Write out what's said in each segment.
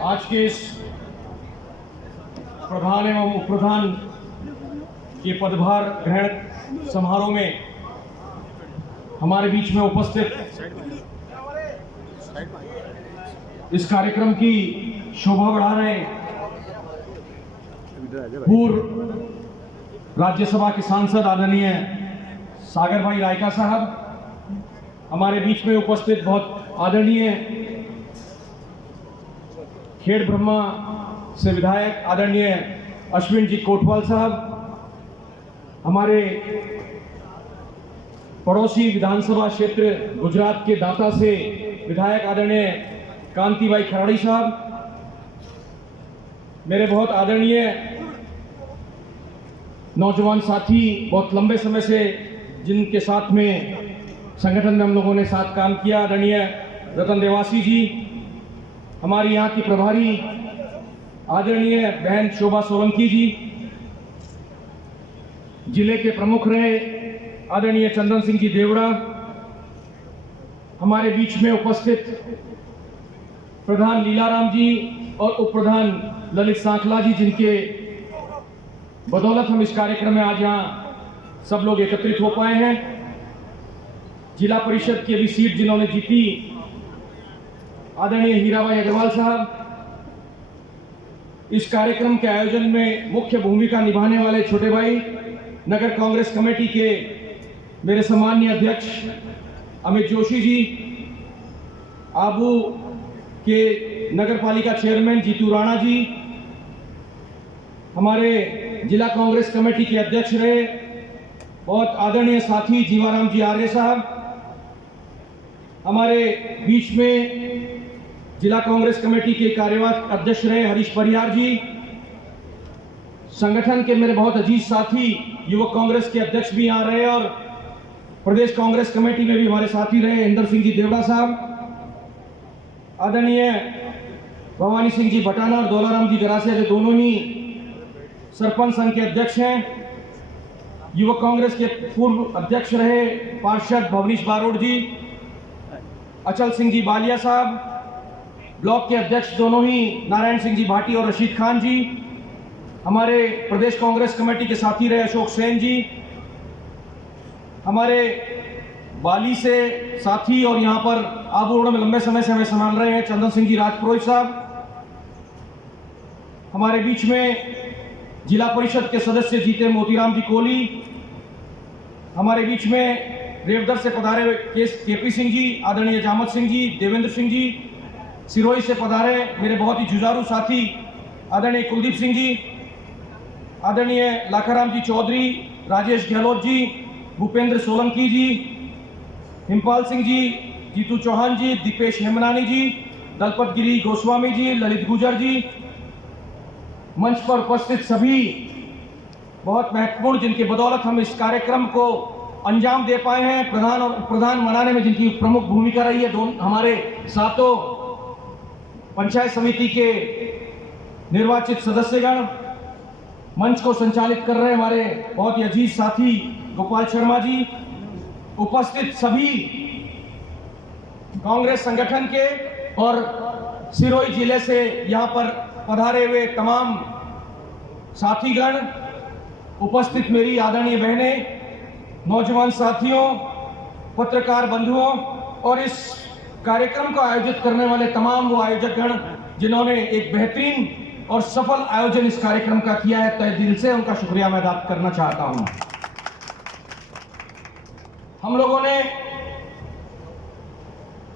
आज के इस प्रधान एवं उप प्रधान के पदभार ग्रहण समारोह में हमारे बीच में उपस्थित इस कार्यक्रम की शोभा बढ़ा रहे पूर्व राज्यसभा के सांसद आदरणीय सागर भाई रायका साहब, हमारे बीच में उपस्थित बहुत आदरणीय खेड़ ब्रह्मा से विधायक आदरणीय अश्विन जी कोटवाल साहब, हमारे पड़ोसी विधानसभा क्षेत्र गुजरात के दाता से विधायक आदरणीय कांतिभाई खराड़ी साहब, मेरे बहुत आदरणीय नौजवान साथी, बहुत लंबे समय से जिनके साथ में संगठन में हम लोगों ने साथ काम किया, आदरणीय रतन देवासी जी, हमारी यहाँ की प्रभारी आदरणीय बहन शोभा सोलंकी जी, जिले के प्रमुख रहे आदरणीय चंदन सिंह जी देवड़ा, हमारे बीच में उपस्थित प्रधान लीलाराम जी और उप प्रधान ललित सांखला जी, जिनके बदौलत हम इस कार्यक्रम में आज यहाँ सब लोग एकत्रित हो पाए हैं। जिला परिषद की अभी सीट जिन्होंने जीती आदरणीय हीराबाई अग्रवाल साहब, इस कार्यक्रम के आयोजन में मुख्य भूमिका निभाने वाले छोटे भाई नगर कांग्रेस कमेटी के मेरे सम्माननीय अध्यक्ष अमित जोशी जी, आबू के नगर पालिका चेयरमैन जीतू राणा जी, हमारे जिला कांग्रेस कमेटी के अध्यक्ष रहे बहुत आदरणीय साथी जीवाराम जी आर्य साहब, हमारे बीच में जिला कांग्रेस कमेटी के कार्यवाहक अध्यक्ष रहे हरीश परिहार जी, संगठन के मेरे बहुत अजीज साथी युवक कांग्रेस के अध्यक्ष भी यहाँ रहे और प्रदेश कांग्रेस कमेटी में भी हमारे साथी रहे इंदर सिंह जी देवड़ा साहब, आदरणीय भवानी सिंह जी भटाना और दौलाराम जी गरासिया, जो दोनों ही सरपंच संघ के अध्यक्ष हैं, युवक कांग्रेस के पूर्व अध्यक्ष रहे पार्षद भवनीश बारोड़ जी, अचल सिंह जी बालिया साहब, ब्लॉक के अध्यक्ष दोनों ही नारायण सिंह जी भाटी और रशीद खान जी, हमारे प्रदेश कांग्रेस कमेटी के साथी रहे अशोक सेन जी, हमारे बाली से साथी और यहाँ पर आबू में लंबे समय से हमें संभाल रहे हैं चंदन सिंह जी राजपुरोहित साहब, हमारे बीच में जिला परिषद के सदस्य जीते मोतीराम जी कोहली, हमारे बीच में रेवदर से पधारे केपी सिंह जी, आदरणीय जामत सिंह जी, देवेंद्र सिंह जी, सिरोही से पधारे मेरे बहुत ही जुझारू साथी आदरणीय कुलदीप सिंह जी, आदरणीय लाखाराम जी चौधरी, राजेश गहलोत जी, भूपेंद्र सोलंकी जी, हिमपाल सिंह जी, जीतू चौहान जी, दीपेश हेमनानी जी, दलपत गिरी गोस्वामी जी, ललित गुजर जी, मंच पर उपस्थित सभी बहुत महत्वपूर्ण, जिनकी बदौलत हम इस कार्यक्रम को अंजाम दे पाए हैं, प्रधान और प्रधान बनाने में जिनकी प्रमुख भूमिका रही है, हमारे सातों पंचायत समिति के निर्वाचित सदस्यगण, मंच को संचालित कर रहे हमारे बहुत ही अजीज साथी गोपाल शर्मा जी, उपस्थित सभी कांग्रेस संगठन के और सिरोही जिले से यहाँ पर पधारे हुए तमाम साथीगण, उपस्थित मेरी आदरणीय बहनें, नौजवान साथियों, पत्रकार बंधुओं और इस कार्यक्रम को आयोजित करने वाले तमाम वो आयोजकगण जिन्होंने एक बेहतरीन और सफल आयोजन इस कार्यक्रम का किया है, तहे दिल से उनका शुक्रिया मैं अदा करना चाहता हूं। हम लोगों ने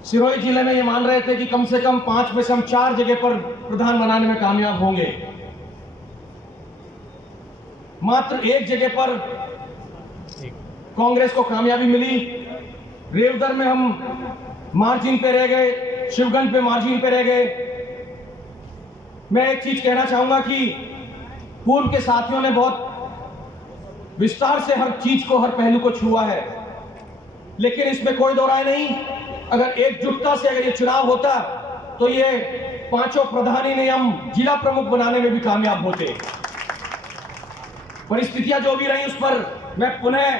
सिरोही जिले में ये मान रहे थे कि कम से कम 5 में से हम 4 जगह पर प्रधान बनाने में कामयाब होंगे, मात्र 1 जगह पर कांग्रेस को कामयाबी मिली। रेवदर में हम मार्जिन पे रह गए, शिवगंज पे मार्जिन पे रह गए। मैं एक चीज कहना चाहूंगा कि पूर्व के साथियों ने बहुत विस्तार से हर चीज को, हर पहलू को छुआ है, लेकिन इसमें कोई दो राय नहीं, अगर एकजुटता से अगर ये चुनाव होता तो ये 5 प्रधानी ने हम जिला प्रमुख बनाने में भी कामयाब होते। परिस्थितियां जो भी रही उस पर मैं पुनः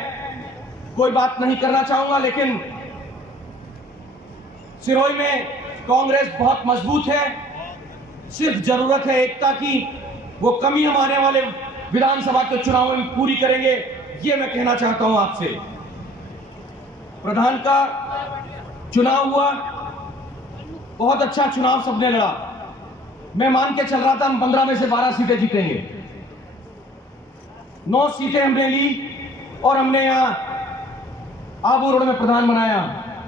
कोई बात नहीं करना चाहूंगा, लेकिन सिरोही में कांग्रेस बहुत मजबूत है। सिर्फ जरूरत है एकता की, वो कमी हम आने वाले विधानसभा के चुनाव में पूरी करेंगे, ये मैं कहना चाहता हूं आपसे। प्रधान का चुनाव हुआ, बहुत अच्छा चुनाव सबने लड़ा। मैं मान के चल रहा था हम 15 में से 12 सीटें जीतेंगे। 9 सीटें हमने ली और हमने यहां आबू रोड में प्रधान बनाया।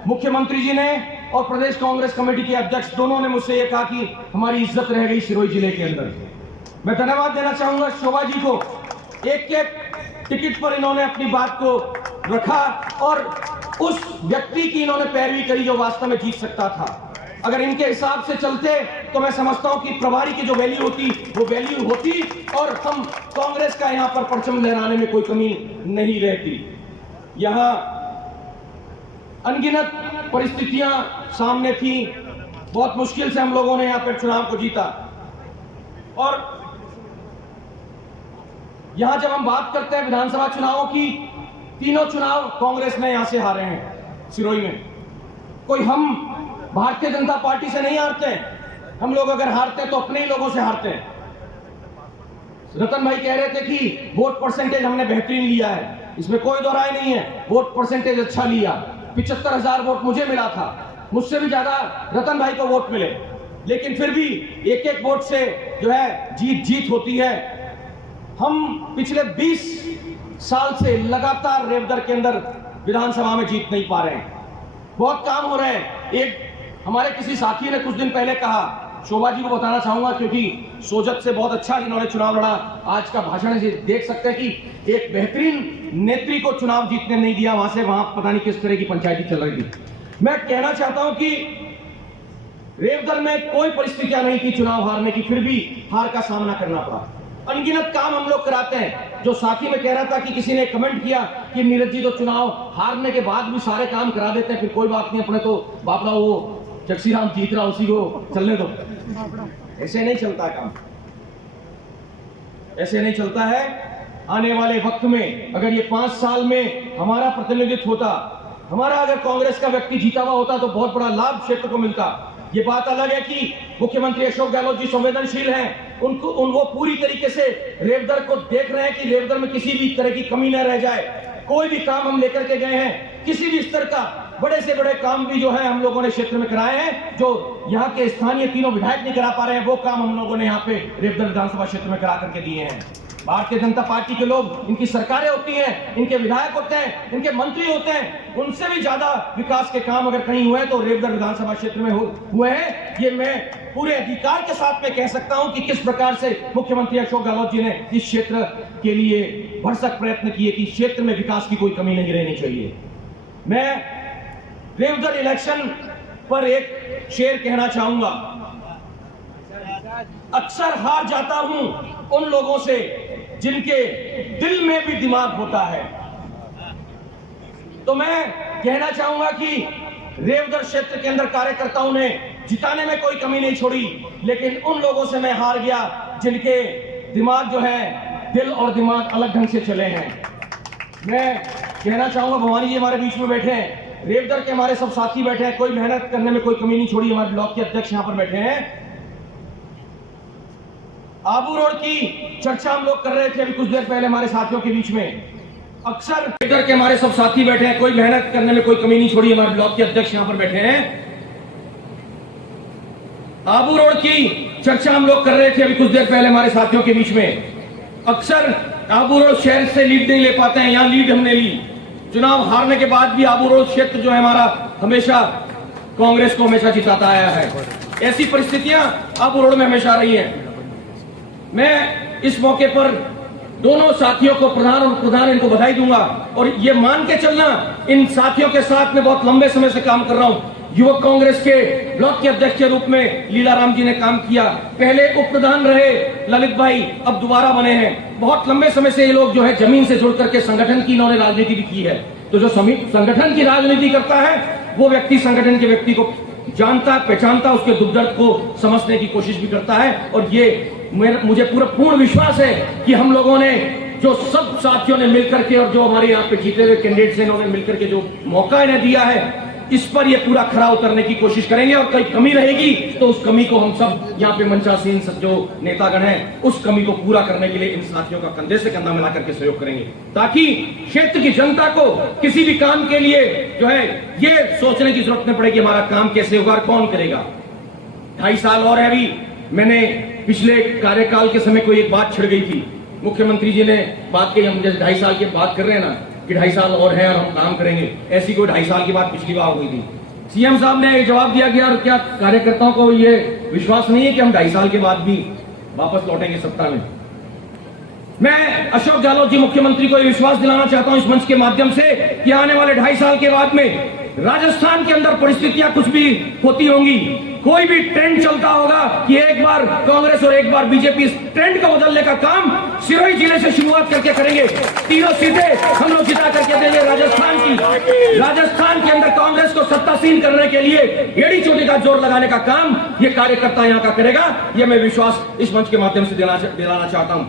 मुख्यमंत्री जी ने और प्रदेश कांग्रेस कमेटी के अध्यक्ष दोनों ने मुझसे यह कहा कि हमारी इज्जत रह गई सिरोही जिले के अंदर। मैं धन्यवाद देना चाहूंगा शोभा जी को, एक एक टिकट पर इन्होंने अपनी बात को रखा और उस व्यक्ति की इन्होंने पैरवी करी जो वास्तव में जीत सकता था। अगर इनके हिसाब से चलते तो मैं समझता हूं कि प्रभारी की जो वैल्यू होती वो वैल्यू होती और हम कांग्रेस का यहां पर परचम लहराने में कोई कमी नहीं रहती। यहां अनगिनत परिस्थितियां सामने थी, बहुत मुश्किल से हम लोगों ने यहां पर चुनाव को जीता। और यहां जब हम बात करते हैं विधानसभा चुनावों की, तीनों चुनाव कांग्रेस ने यहां से हारे हैं सिरोही में। कोई हम भारतीय जनता पार्टी से नहीं हारते हैं, हम लोग अगर हारते हैं तो अपने ही लोगों से हारते हैं। रतन भाई कह रहे थे कि वोट परसेंटेज हमने बेहतरीन लिया है, इसमें कोई दो राय नहीं है, वोट परसेंटेज अच्छा लिया। 75,000 वोट मुझे मिला था, मुझसे भी ज्यादा रतन भाई को वोट मिले, लेकिन फिर भी एक एक वोट से जो है जीत होती है। हम पिछले 20 साल से लगातार रेवदर के अंदर विधानसभा में जीत नहीं पा रहे हैं, बहुत काम हो रहे हैं। एक हमारे किसी साथी ने कुछ दिन पहले कहा, शोभा जी को बताना चाहूंगा क्योंकि सोजत से बहुत अच्छा इन्होंने चुनाव लड़ा, आज का भाषण देख सकते हैं कि एक बेहतरीन नेत्री को चुनाव जीतने नहीं दिया, वहां पता नहीं किस तरह की पंचायती चल रही थी। मैं कहना चाहता हूं कि रेवदर में कोई परिस्थितियां नहीं थी चुनाव हारने की, फिर भी हार का सामना करना पड़ा। अनगिनत काम हम लोग कराते हैं। जो साथी में कह रहा था कि किसी ने कमेंट किया कि नीरज जी तो चुनाव हारने के बाद भी सारे काम करा देते हैं, फिर कोई बात नहीं, अपने तो बापला वो जगसी राम जीत रहा उसी को चलने दो। ऐसे नहीं चलता काम, ऐसे नहीं चलता है। आने वाले वक्त में अगर ये 5 साल में हमारा प्रतिनिधित्व होता, हमारा अगर कांग्रेस का व्यक्ति जीता हुआ होता तो बहुत बड़ा लाभ क्षेत्र को मिलता। ये बात अलग है कि मुख्यमंत्री अशोक गहलोत जी संवेदनशील हैं, वो पूरी तरीके से रेवदर को देख रहे हैं कि रेवदर में किसी भी तरह की कमी न रह जाए। कोई भी काम हम लेकर के गए हैं, किसी भी स्तर का बड़े से बड़े काम भी जो है हम लोगों ने क्षेत्र में कराए हैं, जो यहाँ के स्थानीय तीनों विधायक नहीं करा पा रहे हैं, वो काम हम लोगों ने यहाँ पे रेवदर विधानसभा क्षेत्र में करा करके दिए हैं। भारतीय जनता पार्टी के लोग, इनकी सरकारें होती हैं, इनके विधायक होते हैं, इनके मंत्री होते हैं, उनसे भी ज्यादा विकास के काम अगर कहीं हुए तो रेवदर विधानसभा क्षेत्र में हुए हैं। ये मैं पूरे अधिकार के साथ में कह सकता हूं कि किस प्रकार से मुख्यमंत्री अशोक गहलोत जी ने इस क्षेत्र के लिए भरसक प्रयत्न किए कि क्षेत्र में विकास की कोई कमी नहीं रहनी चाहिए। मैं रेवदर इलेक्शन पर एक शेर कहना चाहूंगा। अक्सर हार जाता हूं उन लोगों से जिनके दिल में भी दिमाग होता है। तो मैं कहना चाहूंगा कि रेवदर क्षेत्र के अंदर कार्यकर्ताओं ने जिताने में कोई कमी नहीं छोड़ी, लेकिन उन लोगों से मैं हार गया जिनके दिमाग जो है, दिल और दिमाग अलग ढंग से चले हैं। मैं कहना चाहूंगा, भवानी जी हमारे बीच में बैठे हैं, रेवदर के हमारे सब साथी बैठे हैं, कोई मेहनत करने में कोई कमी नहीं छोड़ी। हमारे ब्लॉक के अध्यक्ष यहां पर बैठे हैं। आबू रोड की चर्चा हम लोग कर रहे थे अभी कुछ देर पहले हमारे साथियों के बीच में। अक्सर रेवदर के हमारे सब साथी बैठे हैं, कोई मेहनत करने में कोई कमी नहीं छोड़ी। हमारे ब्लॉक के अध्यक्ष यहां पर बैठे हैं। आबू रोड की चर्चा हम लोग कर रहे थे अभी कुछ देर पहले हमारे साथियों के बीच में। अक्सर आबू रोड शहर से लीड नहीं ले पाते हैं, यहां लीड हमने ली। चुनाव हारने के बाद भी आबू रोड क्षेत्र जो है हमारा हमेशा कांग्रेस को हमेशा जिताता आया है। ऐसी परिस्थितियां आबू रोड में हमेशा रही हैं। मैं इस मौके पर दोनों साथियों को, प्रधान और प्रधान, इनको बधाई दूंगा और ये मान के चलना, इन साथियों के साथ में बहुत लंबे समय से काम कर रहा हूं। युवक कांग्रेस के ब्लॉक के अध्यक्ष के रूप में लीलाराम जी ने काम किया, पहले उप प्रधान रहे ललित भाई, अब दोबारा बने हैं। बहुत लंबे समय से ये लोग जो है जमीन से जुड़ करके संगठन की इन्होंने राजनीति भी की है। तो जो संगठन की राजनीति करता है वो व्यक्ति संगठन के व्यक्ति को जानता, पहचानता, उसके दुख दर्द को समझने की कोशिश भी करता है। और ये मुझे पूर्ण विश्वास है कि हम लोगों ने, जो सब साथियों ने मिलकर के और जो हमारे यहाँ पे जीते हुए कैंडिडेट्स हैं, इन्होंने मिलकर के जो मौका इन्हें दिया है, इस पर ये पूरा खरा उतरने की कोशिश करेंगे और कोई कमी रहेगी तो उस कमी को हम सब यहाँ पे मंचासीन सब जो नेतागण हैं उस कमी को पूरा करने के लिए इन साथियों का कंधे से कंधा मिलाकर के सहयोग करेंगे, ताकि क्षेत्र की जनता को किसी भी काम के लिए जो है ये सोचने की जरूरत न पड़े कि हमारा काम कैसे होगा, कौन करेगा। 2.5 साल और है। अभी मैंने पिछले कार्यकाल के समय कोई एक बात छिड़ गई थी, मुख्यमंत्री जी ने बात की, हम जैसे 2.5 साल की बात कर रहे हैं ना कि 2.5 साल और है और हम काम करेंगे, ऐसी कोई 2.5 साल की बात पिछली बार हुई थी। सीएम साहब ने जवाब दिया गया, और क्या कार्यकर्ताओं को ये विश्वास नहीं है कि हम 2.5 साल के बाद भी वापस लौटेंगे सत्ता में? मैं अशोक गहलोत जी मुख्यमंत्री को ये विश्वास दिलाना चाहता हूं इस मंच के माध्यम से कि आने वाले 2.5 साल के बाद में राजस्थान के अंदर परिस्थितियां कुछ भी होती होंगी, कोई भी ट्रेंड चलता होगा कि एक बार कांग्रेस और एक बार बीजेपी, इस ट्रेंड को बदलने का काम सिरोही जिले से शुरुआत करके करेंगे। 3 सीटें हम लोग जिता करके देंगे राजस्थान की। राजस्थान के अंदर कांग्रेस को सत्तासीन करने के लिए एड़ी चोटी का जोर लगाने का काम ये कार्यकर्ता यहाँ का करेगा, ये मैं विश्वास इस मंच के माध्यम से दिलाना चाहता हूं।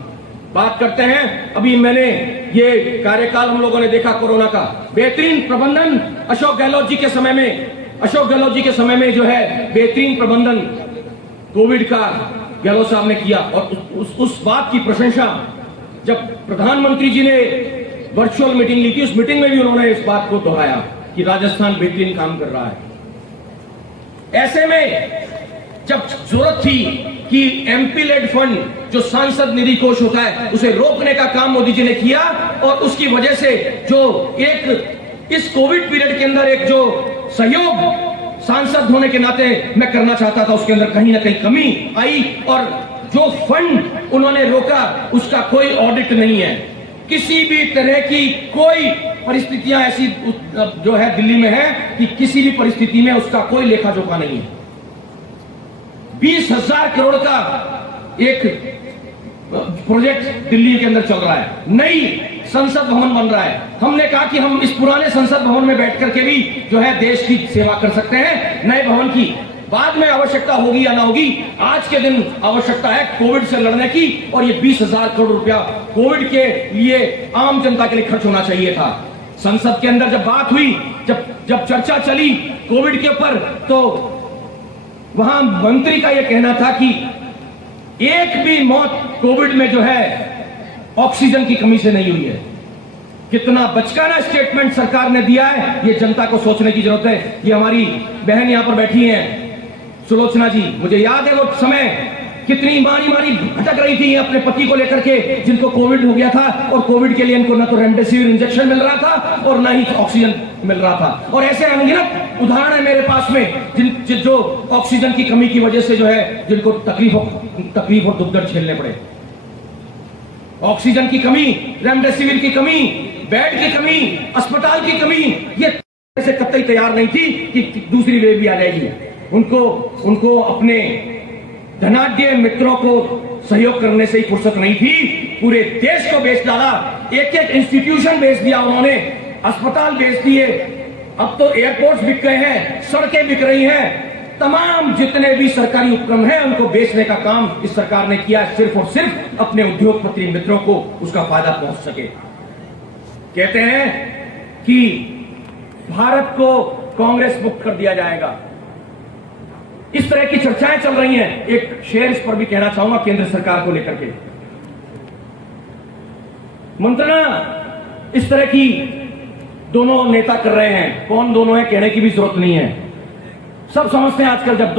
बात करते हैं, अभी मैंने ये कार्यकाल हम लोगों ने देखा कोरोना का बेहतरीन प्रबंधन अशोक गहलोत जी के समय में जो है बेहतरीन प्रबंधन कोविड का गहलोत साहब ने किया, और उस बात की प्रशंसा जब प्रधानमंत्री जी ने वर्चुअल मीटिंग ली थी, उस मीटिंग में भी उन्होंने इस बात को दोहराया कि राजस्थान बेहतरीन काम कर रहा है। ऐसे में जब जरूरत थी कि एमपी लेड फंड जो सांसद निधि कोष होता है उसे रोकने का काम मोदी जी ने किया, और उसकी वजह से जो एक इस कोविड पीरियड के अंदर एक जो सहयोग सांसद होने के नाते मैं करना चाहता था, उसके अंदर कहीं ना कहीं कमी आई, और जो फंड उन्होंने रोका उसका कोई ऑडिट नहीं है। किसी भी तरह की कोई परिस्थितियां ऐसी जो है दिल्ली में है कि किसी भी परिस्थिति में उसका कोई लेखा जोखा नहीं है। 20,000 करोड़ का एक प्रोजेक्ट दिल्ली के अंदर चल रहा है, नई संसद भवन बन रहा है। हमने कहा कि हम इस पुराने संसद भवन में बैठ करके भी जो है देश की सेवा कर सकते हैं, नए भवन की बाद में आवश्यकता होगी या ना होगी, आज के दिन आवश्यकता है कोविड से लड़ने की, और ये 20,000 करोड़ रुपया कोविड के लिए आम जनता के लिए खर्च होना चाहिए था। संसद के अंदर जब बात हुई, जब चर्चा चली कोविड के ऊपर, तो वहां मंत्री का यह कहना था कि एक भी मौत कोविड में जो है ऑक्सीजन की कमी से नहीं हुई है। कितना बचकाना स्टेटमेंट सरकार ने दिया है, ये जनता को सोचने की जरूरत है। ये हमारी बहन यहां पर बैठी हैं सुलोचना जी, मुझे याद है वो समय कितनी मारी भटक रही थी अपने पति को लेकर के, जिनको कोविड हो गया था, और कोविड के लिए इनको ना तो रेमडेसिविर इंजेक्शन मिल रहा था और ना ही ऑक्सीजन मिल रहा था। और ऐसे अनगिनत उदाहरण है मेरे पास में जो ऑक्सीजन की कमी की वजह से जो है जिनको तकलीफ और दुख दर्द झेलने पड़े। ऑक्सीजन की कमी, रेमडेसिविर की कमी, बेड की कमी, अस्पताल की कमी, ये ऐसे कतई तैयार नहीं थी कि दूसरी वेव भी आ जाएगी। उनको अपने धनाढ्य मित्रों को सहयोग करने से ही फुर्सत नहीं थी, पूरे देश को बेच डाला, एक इंस्टीट्यूशन बेच दिया उन्होंने, अस्पताल बेच दिए, अब तो एयरपोर्ट्स बिक गए हैं, सड़कें बिक रही हैं, तमाम जितने भी सरकारी उपक्रम हैं उनको बेचने का काम इस सरकार ने किया, सिर्फ और सिर्फ अपने उद्योगपति मित्रों को उसका फायदा पहुंच सके। कहते हैं कि भारत को कांग्रेस मुक्त कर दिया जाएगा, इस तरह की चर्चाएं चल रही हैं। एक शेर इस पर भी कहना चाहूंगा केंद्र सरकार को लेकर के, मंत्रणा इस तरह की दोनों नेता कर रहे हैं, कौन दोनों है कहने की भी जरूरत नहीं है, सब समझते हैं। आजकल जब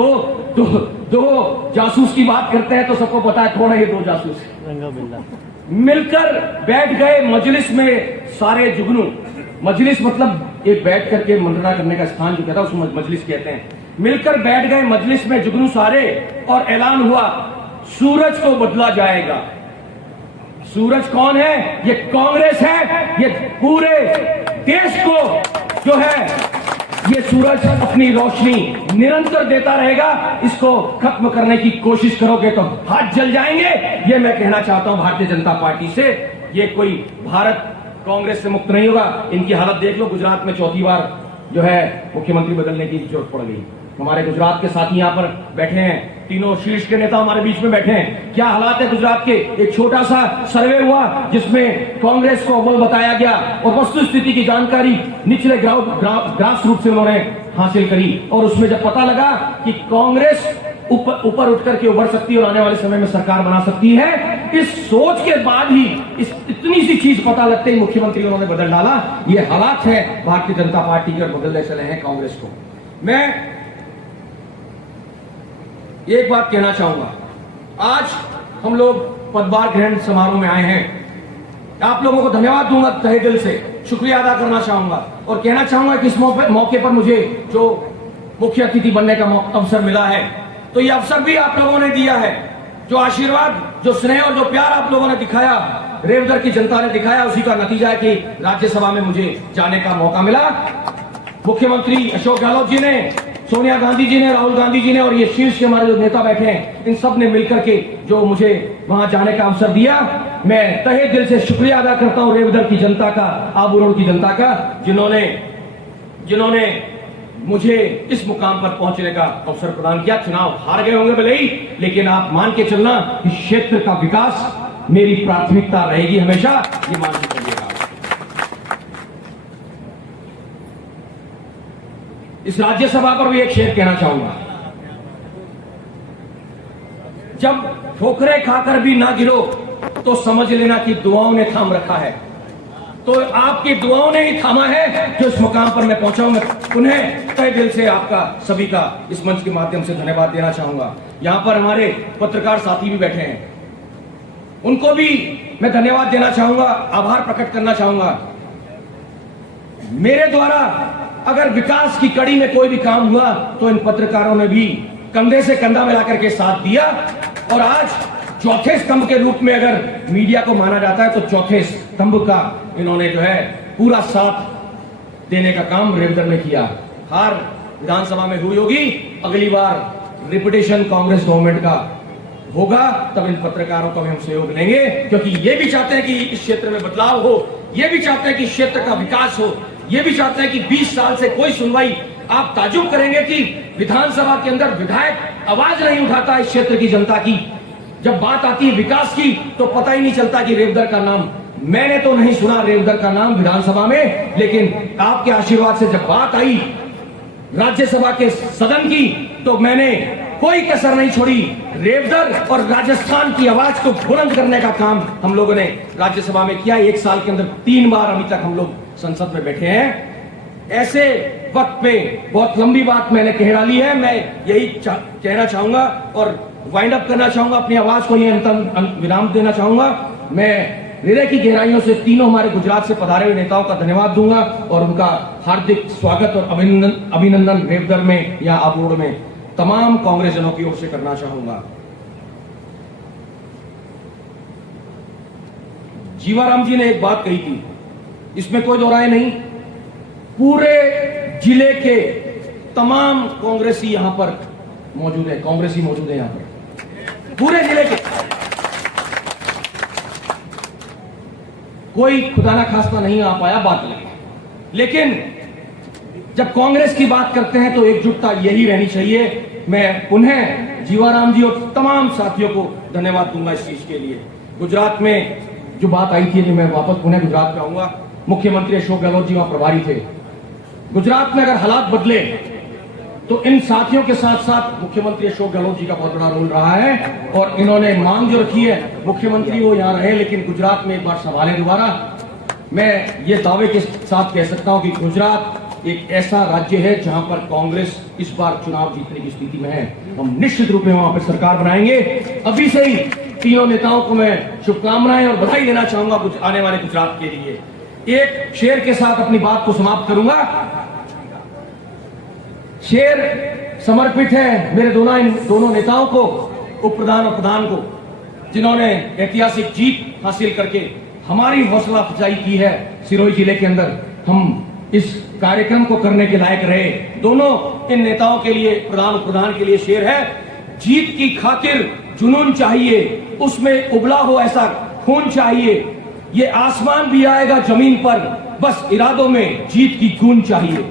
दो जासूस की बात करते हैं तो सबको पता है कौन है ये दो जासूस। मिलकर बैठ गए मजलिस में सारे जुगनू, मजलिस मतलब ये बैठ करके मंत्रणा करने का स्थान जो कहता है उसको मजलिस कहते हैं। मिलकर बैठ गए मजलिस में जुगनू सारे, और ऐलान हुआ सूरज को बदला जाएगा। सूरज कौन है? ये कांग्रेस है। ये पूरे देश को जो है ये सूरज अपनी रोशनी निरंतर देता रहेगा, इसको खत्म करने की कोशिश करोगे तो हाथ जल जाएंगे। ये मैं कहना चाहता हूं भारतीय जनता पार्टी से। ये कोई भारत कांग्रेस से मुक्त नहीं होगा। इनकी हालत देख लो, गुजरात में चौथी बार जो है मुख्यमंत्री बदलने की जरूरत पड़ गई। हमारे गुजरात के साथी यहाँ पर बैठे हैं, तीनों शीर्ष के नेता हमारे बीच में बैठे हैं। क्या हालात है गुजरात के? एक छोटा सा सर्वे हुआ जिसमें कांग्रेस को अव्वल बताया गया और वस्तु स्थिति की जानकारी निचले ग्रास रूट से उन्होंने हासिल करी, और उसमें जब पता लगा कि कांग्रेस ऊपर उठ करके उभर सकती है और आने वाले समय में सरकार बना सकती है, इस सोच के बाद ही इस इतनी सी चीज पता लगते ही मुख्यमंत्री उन्होंने बदल डाला। ये हालात है भारतीय जनता पार्टी के और बदलने चले हैं कांग्रेस को। मैं एक बात कहना चाहूंगा, आज हम लोग पदभार ग्रहण समारोह में आए हैं। आप लोगों को धन्यवाद दूंगा, तहे दिल से शुक्रिया अदा करना चाहूंगा और कहना चाहूंगा कि इस मौके पर मुझे जो मुख्य अतिथि बनने का अवसर मिला है, तो ये अवसर भी आप लोगों ने दिया है। जो आशीर्वाद, जो स्नेह और जो प्यार आप लोगों ने दिखाया, रेवदर की जनता ने दिखाया, उसी का नतीजा है कि राज्यसभा में मुझे जाने का मौका मिला। मुख्यमंत्री अशोक गहलोत जी ने, सोनिया गांधी जी ने, राहुल गांधी जी ने और ये शीर्ष के हमारे जो नेता बैठे हैं, इन सब ने मिलकर के जो मुझे वहां जाने का अवसर दिया, मैं तहे दिल से शुक्रिया अदा करता हूं रेवदर की जनता का, आबू रोड की जनता का, जिन्होंने मुझे इस मुकाम पर पहुंचने का अवसर प्रदान किया। चुनाव हार गए होंगे भले ही, लेकिन आप मान के चलना इस क्षेत्र का विकास मेरी प्राथमिकता रहेगी हमेशा, ये मान के चलिएगा। इस राज्यसभा पर भी एक शेर कहना चाहूंगा, जब ठोकरें खाकर भी ना गिरो तो समझ लेना कि दुआओं ने थाम रखा है। तो आपकी दुआओं ने ही थामा है जो इस मुकाम पर मैं पहुंचा हूं। मैं उन्हें तहे दिल से आपका सभी का इस मंच के माध्यम से धन्यवाद देना चाहूंगा। यहां पर हमारे पत्रकार साथी भी बैठे हैं, उनको भी मैं धन्यवाद देना चाहूंगा, आभार प्रकट करना चाहूंगा। मेरे द्वारा अगर विकास की कड़ी में कोई भी काम हुआ तो इन पत्रकारों ने भी कंधे से कंधा मिलाकर के साथ दिया, और आज चौथे स्तंभ के रूप में अगर मीडिया को माना जाता है तो चौथे स्तंभ का इन्होंने जो है पूरा साथ देने का काम रेवदर ने किया। हार विधानसभा में हुई होगी, अगली बार रिपीटेशन कांग्रेस गवर्नमेंट का होगा, तब इन पत्रकारों का भी हम सहयोग लेंगे, क्योंकि ये भी चाहते हैं कि इस क्षेत्र में बदलाव हो, ये भी चाहते हैं कि इस क्षेत्र का विकास हो, ये भी चाहते हैं कि 20 साल से कोई सुनवाई, आप ताजुब करेंगे कि विधानसभा के अंदर विधायक आवाज नहीं उठाता इस क्षेत्र की जनता की। जब बात आती है विकास की तो पता ही नहीं चलता कि रेवदर का नाम, मैंने तो नहीं सुना रेवदर का नाम विधानसभा में, लेकिन आपके आशीर्वाद से जब बात आई राज्यसभा के सदन की तो मैंने कोई कसर नहीं छोड़ी। रेवदर और राजस्थान की आवाज को बुलंद करने का काम हम लोगों ने राज्यसभा में किया। 1 साल के अंदर 3 बार अभी तक हम लोग संसद में बैठे हैं। ऐसे वक्त पे बहुत लंबी बात मैंने कह डाली है, मैं यही कहना चाहूंगा और वाइंड अप करना चाहूंगा, अपनी आवाज को यह अंतिम विराम देना चाहूंगा। मैं हृदय की गहराइयों से तीनों हमारे गुजरात से पधारे हुए नेताओं का धन्यवाद दूंगा और उनका हार्दिक स्वागत और अभिनंदन रेवदर में या आबू रोड में तमाम कांग्रेस जनों की ओर से करना चाहूंगा। जीवाराम जी ने एक बात कही थी, इसमें कोई दो राय नहीं, पूरे जिले के तमाम कांग्रेसी यहां पर मौजूद है, कांग्रेसी मौजूद है यहां पर पूरे जिले के। कोई खुदा ना खास्ता नहीं आ पाया, बात लगी, लेकिन जब कांग्रेस की बात करते हैं तो एकजुटता यही रहनी चाहिए। मैं पुनः जीवाराम जी और तमाम साथियों को धन्यवाद दूंगा इस चीज के लिए। गुजरात में जो बात आई थी, मैं वापस पुनः गुजरात में आऊंगा। मुख्यमंत्री अशोक गहलोत जी वहां प्रभारी थे। गुजरात में अगर हालात बदले तो इन साथियों के साथ साथ मुख्यमंत्री अशोक गहलोत जी का बहुत बड़ा रोल रहा है, और इन्होंने मांग जो रखी है मुख्यमंत्री वो यहां रहे लेकिन गुजरात में एक बार संभाले दोबारा। मैं ये दावे के साथ कह सकता हूं कि गुजरात एक ऐसा राज्य है जहां पर कांग्रेस इस बार चुनाव जीतने की स्थिति में है। हम निश्चित रूप में वहां पर सरकार बनाएंगे। अभी से ही तीनों नेताओं को मैं शुभकामनाएं और बधाई देना चाहूंगा कुछ आने वाले गुजरात के लिए। एक शेर के साथ अपनी बात को समाप्त करूंगा। शेर समर्पित है मेरे दोनों नेताओं को, उप प्रधान और प्रधान को, जिन्होंने ऐतिहासिक जीत हासिल करके हमारी हौसला अफजाई की है। सिरोही जिले के अंदर हम इस कार्यक्रम को करने के लायक रहे। दोनों इन नेताओं के लिए, प्रधान और प्रधान के लिए शेर है, जीत की खातिर जुनून चाहिए, उसमें उबला हो ऐसा खून चाहिए, ये आसमान भी आएगा जमीन पर, बस इरादों में जीत की गूंज चाहिए।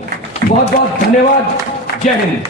बहुत बहुत धन्यवाद। जय हिंद।